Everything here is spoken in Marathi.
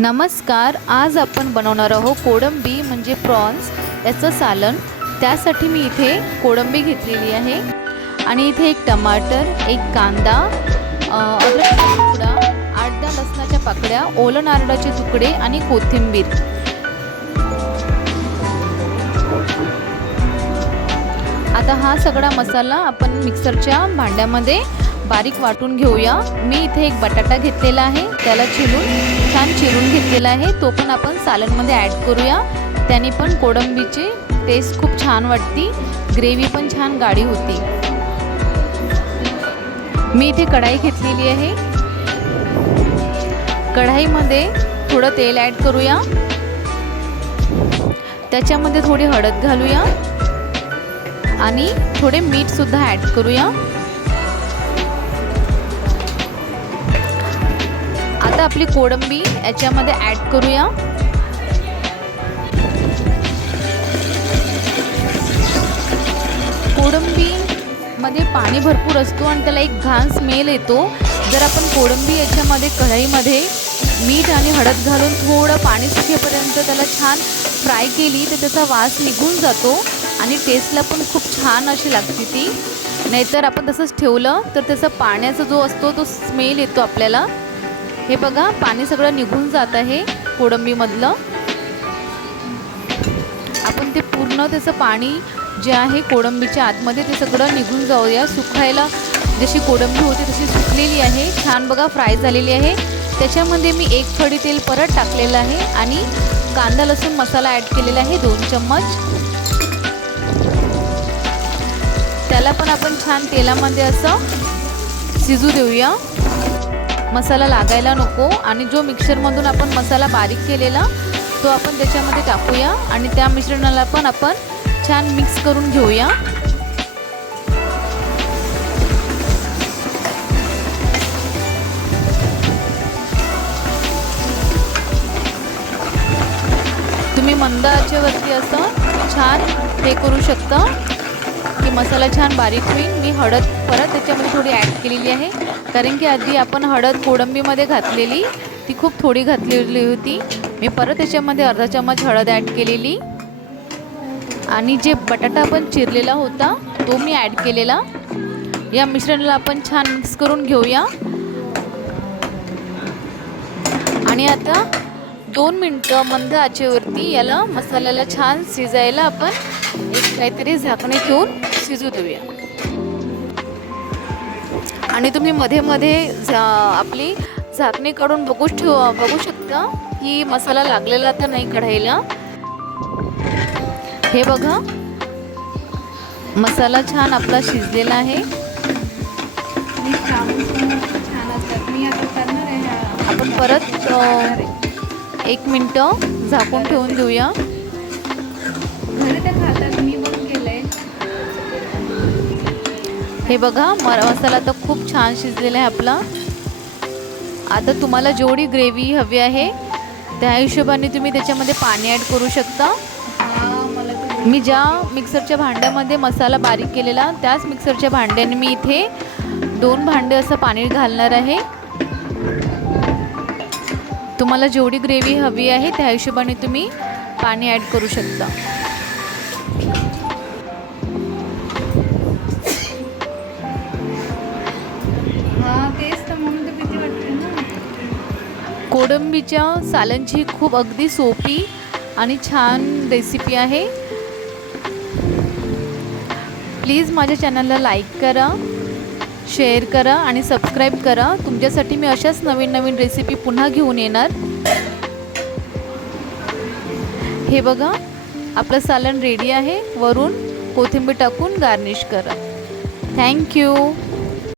नमस्कार, आज आपण बनवणार आहोत कोळंबी म्हणजे प्रॉन्स याचं सालन। त्यासाठी मी इथे कोळंबी घेतलेली आहे आणि इथे एक टमाटर, एक कांदा, अद्रकचा तुकडा, 8-10 लसणाच्या पाकळ्या, ओलं नारळाचे तुकडे आणि कोथिंबीर। आता हा सगळा मसाला आपण मिक्सरच्या भांड्यामध्ये बारीक वाटून घेऊया। मी इथे एक बटाटा घेतलेला आहे, त्याला छान चिरून घेतलेला आहे, तो पण आपण सालनमध्ये ॲड करूया। त्याने पण कोळंबीची टेस्ट खूप छान वाटते, ग्रेव्ही पण छान गाढी होती। मी इथे कढाई घेतलेली आहे, कढाईमध्ये थोडं तेल ॲड करूया, त्याच्यामध्ये थोडी हळद घालूया आणि थोडे मीठ सुद्धा ॲड करूया। आता आपली कोळंबी याच्यामध्ये ॲड करूया। कोळंबीमध्ये पाणी भरपूर असतो आणि त्याला एक घाण स्मेल येतो। जर आपण कोळंबी याच्यामध्ये कढईमध्ये मीठ आणि हळद घालून थोडं पाणी सुटेपर्यंत त्याला छान फ्राय केली तर त्याचा वास निघून जातो आणि टेस्टला पण खूप छान अशी लागते ती। नाहीतर आपण तसंच ठेवलं तर त्याचा पाण्याचा जो असतो तो स्मेल येतो आपल्याला। हे बघा, पाणी सगळं निघून जात आहे कोळंबीमधलं। आपण ते पूर्ण त्याचं पाणी जे आहे कोळंबीच्या आतमध्ये ते सगळं निघून जाऊया। सुकायला जशी कोळंबी होती तशी सुकलेली आहे, छान बघा फ्राय झालेली आहे। त्याच्यामध्ये मी 1 पळी तेल परत टाकलेलं आहे आणि कांदा लसूण मसाला ॲड केलेला आहे 2 चम्मच। त्याला पण आपण छान तेलामध्ये असं शिजू देऊया, मसाला लागायला नको। आणि जो मिक्सरमधून आपण मसाला बारीक केलेला तो आपण त्याच्यामध्ये टाकूया आणि त्या मिश्रणाला पण आपण छान मिक्स करून घेऊया। तुम्ही मंद आचेवरती असं छान हे करू शकता की मसाला छान बारीक होईल। मी हळद परत त्याच्यामध्ये थोडी ॲड केलेली आहे, कारण की आधी आपण हळद कोळंबीमध्ये घातलेली, ती खूप थोडी घातलेली होती। मी परत त्याच्यामध्ये अर्धा चम्मच हळद ॲड केलेली आणि जे बटाटा आपण चिरलेला होता तो मी ॲड केलेला। या मिश्रणाला आपण छान मिक्स करून घेऊया आणि आता 2 मिनटं मंद आचेवरती याला मसाल्याला छान शिजायला आपण एक काहीतरी झाकणे ठेवून शिजू देऊया। आणि तुम्ही मध्ये मध्ये आपली झाकणी काढून बघू शकता की मसाला लागलेला तर नाही कढईला। हे बघा, मसाला छान आपला शिजलेला आहे। आपण परत 1 मिनटं झाकून ठेवून देऊया। हे बघा, मसाला तर खूप छान शिजलेला आहे आपला। आता तुम्हाला जेवढी ग्रेव्ही हवी आहे त्या हिशोबाने तुम्ही त्याच्यामध्ये पाणी ॲड करू शकता। मी ज्या मिक्सरच्या भांड्यामध्ये मसाला बारीक केलेला त्याच मिक्सरच्या भांड्याने मी इथे 2 भांडे असं पाणी घालणार आहे। तुम्हाला जेवढी ग्रेव्ही हवी आहे त्या हिशोबाने तुम्ही पाणी ॲड करू शकता। कोळंबीच्या सालनची खूप अगदी सोपी आणि छान रेसिपी आहे। प्लीज माझ्या चॅनलला लाईक करा, शेअर करा आणि सबस्क्राईब करा। तुमच्यासाठी मी अशाच नवीन नवीन रेसिपी पुन्हा घेऊन येणार। हे बघा, आपलं सालन रेडी आहे, वरून कोथिंबीर टाकून गार्निश करा। थँक्यू।